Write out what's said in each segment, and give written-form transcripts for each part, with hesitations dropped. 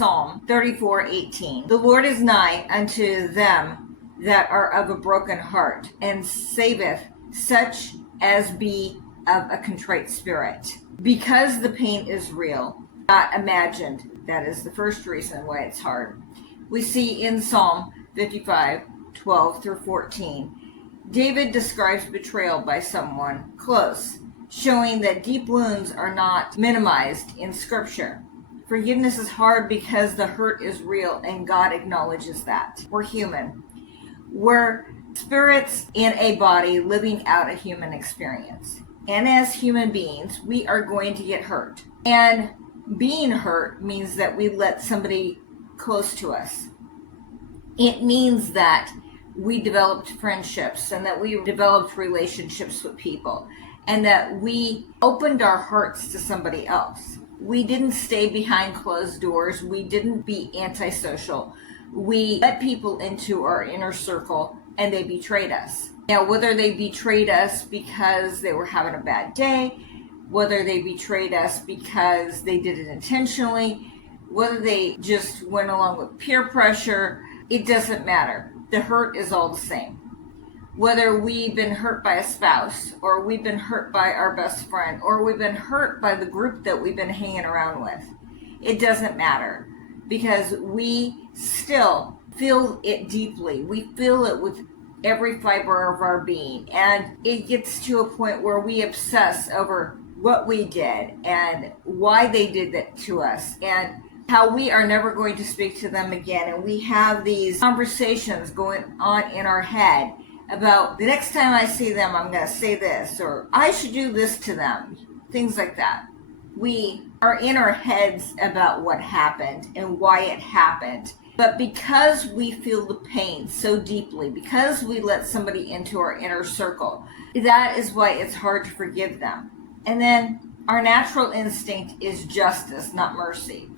Psalm 34:18. The Lord is nigh unto them that are of a broken heart, and saveth such as be of a contrite spirit. Because the pain is real, not imagined. That is the first reason why it's hard. We see in Psalm 55:12 through 14, David describes betrayal by someone close, showing that deep wounds are not minimized in Scripture. Forgiveness is hard because the hurt is real, and God acknowledges that. We're human. We're spirits in a body living out a human experience. And as human beings, we are going to get hurt. And being hurt means that we let somebody close to us. It means that we developed friendships and that we developed relationships with people and that we opened our hearts to somebody else. We didn't stay behind closed doors. We didn't be antisocial. We let people into our inner circle and they betrayed us. Now, whether they betrayed us because they were having a bad day, whether they betrayed us because they did it intentionally, whether they just went along with peer pressure, it doesn't matter. The hurt is all the same. Whether we've been hurt by a spouse, or we've been hurt by our best friend, or we've been hurt by the group that we've been hanging around with, it doesn't matter, because we still feel it deeply. We feel it with every fiber of our being, and it gets to a point where we obsess over what we did and why they did that to us and how we are never going to speak to them again. And we have these conversations going on in our head about the next time I see them, I'm going to say this, or I should do this to them, things like that. We are in our heads about what happened and why it happened. But because we feel the pain so deeply, because we let somebody into our inner circle, that is why it's hard to forgive them. And then our natural instinct is justice, not mercy.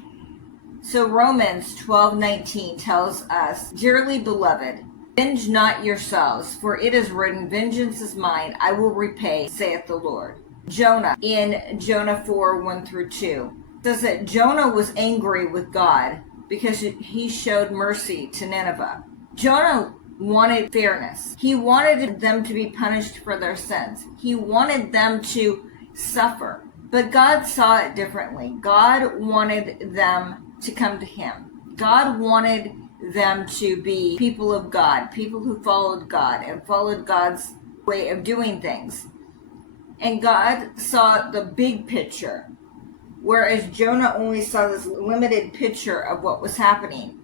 So Romans 12:19 tells us, Dearly beloved, avenge not yourselves, for it is written, Vengeance is mine, I will repay, saith the Lord. Jonah, in Jonah 4:1 through 2, says that Jonah was angry with God because he showed mercy to Nineveh. Jonah wanted fairness. He wanted them to be punished for their sins. He wanted them to suffer. But God saw it differently. God wanted them to come to him. God wanted them to be people of God, people who followed God and followed God's way of doing things. And God saw the big picture, whereas Jonah only saw this limited picture of what was happening.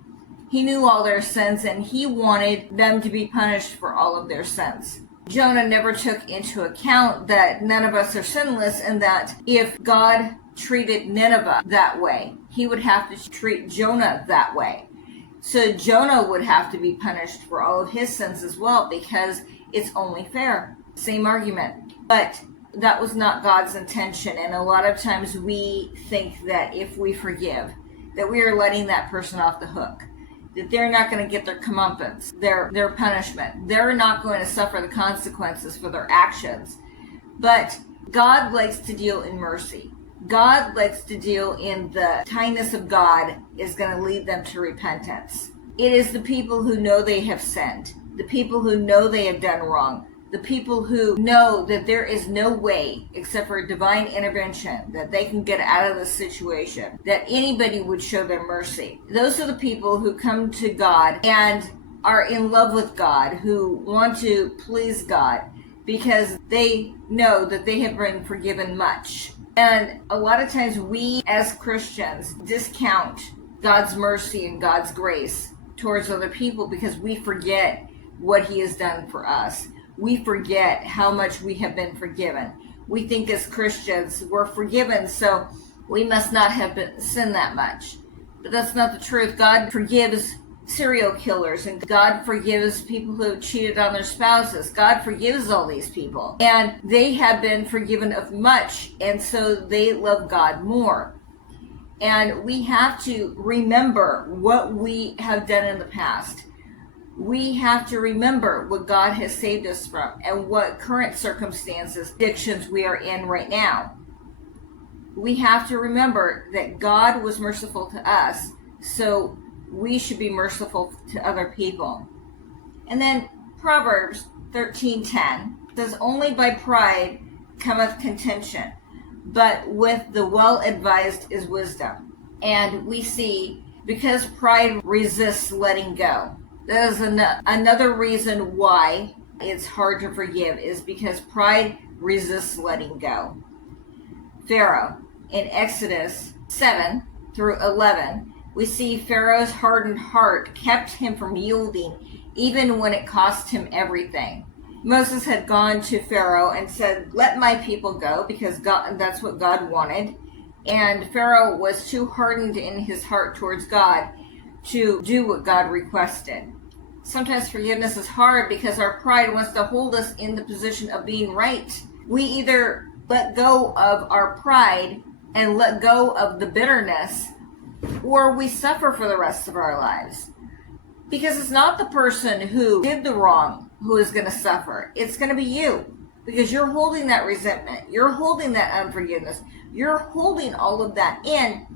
He knew all their sins and he wanted them to be punished for all of their sins. Jonah never took into account that none of us are sinless, and that if God treated Nineveh that way, he would have to treat Jonah that way. So Jonah would have to be punished for all of his sins as well, because it's only fair. Same argument. But that was not God's intention. And a lot of times we think that if we forgive, that we are letting that person off the hook, that they're not going to get their comeuppance, their punishment. They're not going to suffer the consequences for their actions. But God likes to deal in mercy. God likes to deal in the kindness of God is going to lead them to repentance. It is the people who know they have sinned, the people who know they have done wrong, the people who know that there is no way except for divine intervention that they can get out of this situation, that anybody would show them mercy. Those are the people who come to God and are in love with God, who want to please God because they know that they have been forgiven much. And a lot of times we as Christians discount God's mercy and God's grace towards other people because we forget what he has done for us. We forget how much we have been forgiven. We think as Christians we're forgiven, so we must not have sinned that much. But that's not the truth. God forgives serial killers, and God forgives people who have cheated on their spouses. God forgives all these people, and they have been forgiven of much, and so they love God more. And we have to remember what we have done in the past. We have to remember what God has saved us from and what current circumstances, addictions we are in right now. We have to remember that God was merciful to us So we should be merciful to other people. And then Proverbs 13:10 says, only by pride cometh contention, but with the well-advised is wisdom. And we see, because pride resists letting go. That is another reason why it's hard to forgive, is because pride resists letting go. Pharaoh, in Exodus 7 through 11, we see Pharaoh's hardened heart kept him from yielding, even when it cost him everything. Moses had gone to Pharaoh and said, let my people go, because that's what God wanted. And Pharaoh was too hardened in his heart towards God to do what God requested. Sometimes forgiveness is hard because our pride wants to hold us in the position of being right. We either let go of our pride and let go of the bitterness, or we suffer for the rest of our lives. Because it's not the person who did the wrong who is going to suffer. It's going to be you. Because you're holding that resentment. You're holding that unforgiveness. You're holding all of that in.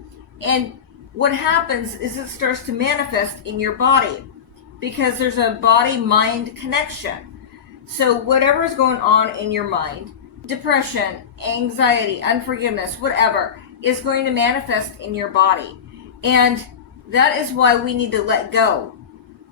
And what happens is it starts to manifest in your body. Because there's a body-mind connection. So whatever is going on in your mind, depression, anxiety, unforgiveness, whatever, is going to manifest in your body. And that is why we need to let go.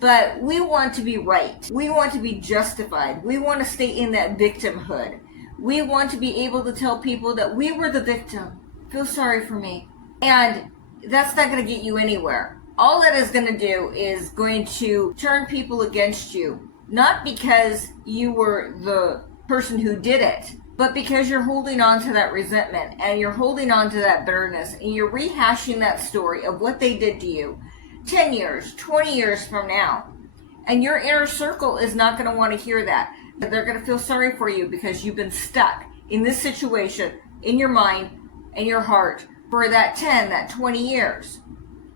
But we want to be right. We want to be justified. We want to stay in that victimhood. We want to be able to tell people that we were the victim. Feel sorry for me. And that's not going to get you anywhere. All that is going to do is going to turn people against you. Not because you were the person who did it, but because you're holding on to that resentment and you're holding on to that bitterness and you're rehashing that story of what they did to you 10 years, 20 years from now. And your inner circle is not going to want to hear that. They're going to feel sorry for you because you've been stuck in this situation in your mind and your heart for that 10, that 20 years.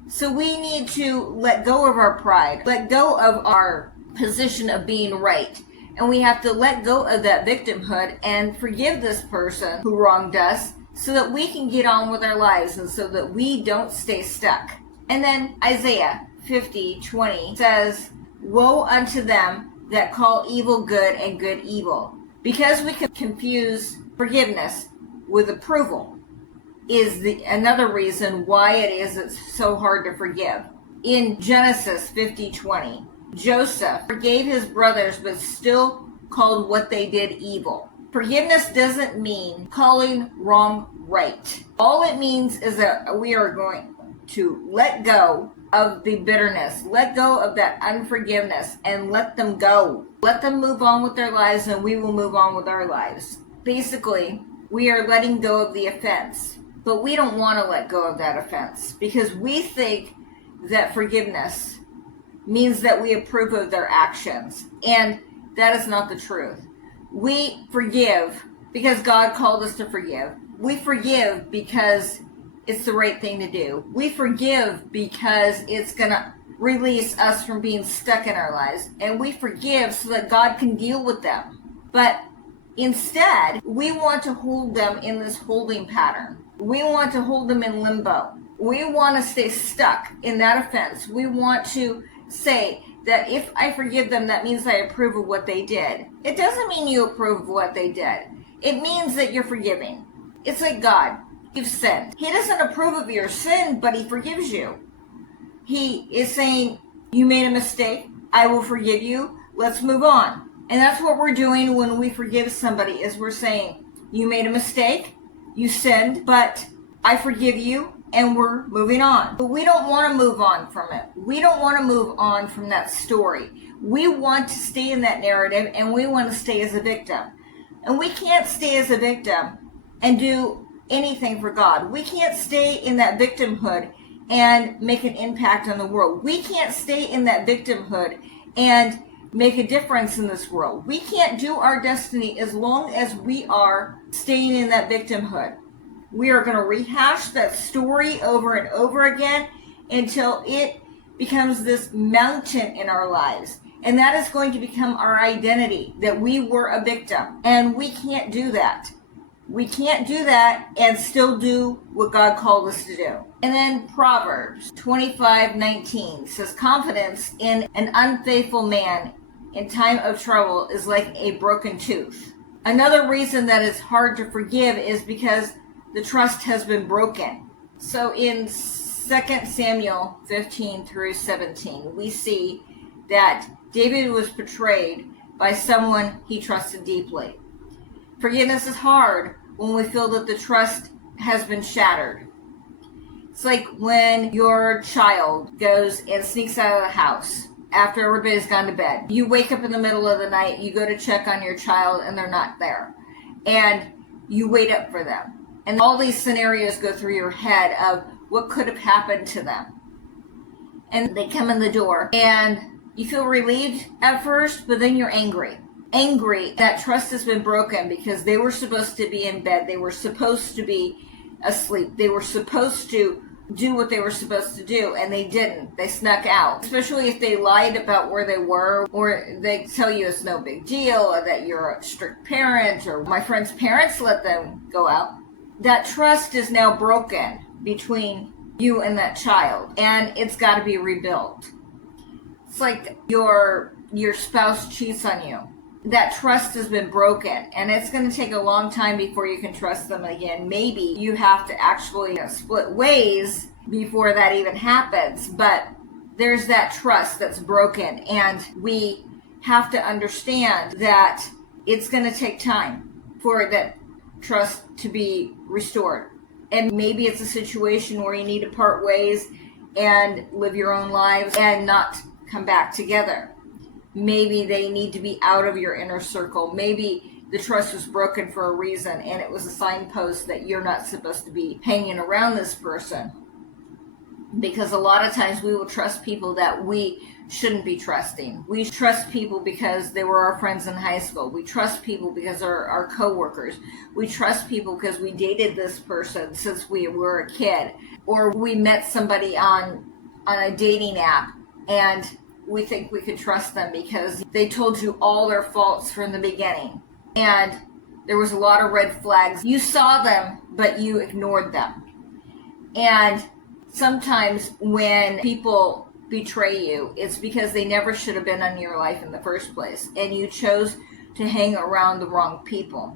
So we need to let go of our pride, let go of our position of being right. And we have to let go of that victimhood and forgive this person who wronged us so that we can get on with our lives and so that we don't stay stuck. And then Isaiah 50:20 says, woe unto them that call evil good and good evil. Because we can confuse forgiveness with approval is another reason why it's so hard to forgive. In Genesis 50:20, Joseph forgave his brothers but still called what they did evil. Forgiveness doesn't mean calling wrong right. All it means is that we are going to let go of the bitterness, let go of that unforgiveness, and let them go. Let them move on with their lives, and we will move on with our lives. Basically, we are letting go of the offense, but we don't want to let go of that offense because we think that forgiveness means that we approve of their actions, and that is not the truth. We forgive because God called us to forgive. We forgive because it's the right thing to do. We forgive because it's going to release us from being stuck in our lives. And we forgive so that God can deal with them. But instead, we want to hold them in this holding pattern. We want to hold them in limbo. We want to stay stuck in that offense. We want to say that if I forgive them, that means I approve of what they did. It doesn't mean you approve of what they did. It means that you're forgiving. It's like God. You've sinned. He doesn't approve of your sin, but he forgives you. He is saying, you made a mistake. I will forgive you. Let's move on. And that's what we're doing when we forgive somebody, is we're saying, you made a mistake. You sinned, but I forgive you, and we're moving on. But we don't want to move on from it. We don't want to move on from that story. We want to stay in that narrative, and we want to stay as a victim. And we can't stay as a victim and do anything for God. We can't stay in that victimhood and make an impact on the world. We can't stay in that victimhood and make a difference in this world. We can't do our destiny as long as we are staying in that victimhood. We are going to rehash that story over and over again until it becomes this mountain in our lives. And that is going to become our identity, that we were a victim. And we can't do that. We can't do that and still do what God called us to do. And then Proverbs 25:19 says, confidence in an unfaithful man in time of trouble is like a broken tooth. Another reason that it's hard to forgive is because the trust has been broken. So in 2 Samuel 15 through 17, we see that David was betrayed by someone he trusted deeply. Forgiveness is hard when we feel that the trust has been shattered. It's like when your child goes and sneaks out of the house after everybody's gone to bed. You wake up in the middle of the night, you go to check on your child, and they're not there. And you wait up for them. And all these scenarios go through your head of what could have happened to them. And they come in the door, and you feel relieved at first, but then you're angry. Angry that trust has been broken because they were supposed to be in bed. They were supposed to be asleep. They were supposed to do what they were supposed to do, and they didn't. They snuck out, especially if they lied about where they were, or they tell you it's no big deal, or that you're a strict parent, or my friend's parents let them go out. That trust is now broken between you and that child, and it's got to be rebuilt. It's like your spouse cheats on you. That trust has been broken, and it's going to take a long time before you can trust them again. Maybe you have to actually split ways before that even happens, but there's that trust that's broken, and we have to understand that it's going to take time for that trust to be restored. And maybe it's a situation where you need to part ways and live your own lives and not come back together. Maybe they need to be out of your inner circle. Maybe the trust was broken for a reason, and it was a signpost that you're not supposed to be hanging around this person. Because a lot of times we will trust people that we shouldn't be trusting. We trust people because they were our friends in high school. We trust people because they're our coworkers. We trust people because we dated this person since we were a kid. Or we met somebody on a dating app, and we think we could trust them because they told you all their faults from the beginning. And there was a lot of red flags. You saw them, but you ignored them. And sometimes when people betray you, it's because they never should have been in your life in the first place. And you chose to hang around the wrong people.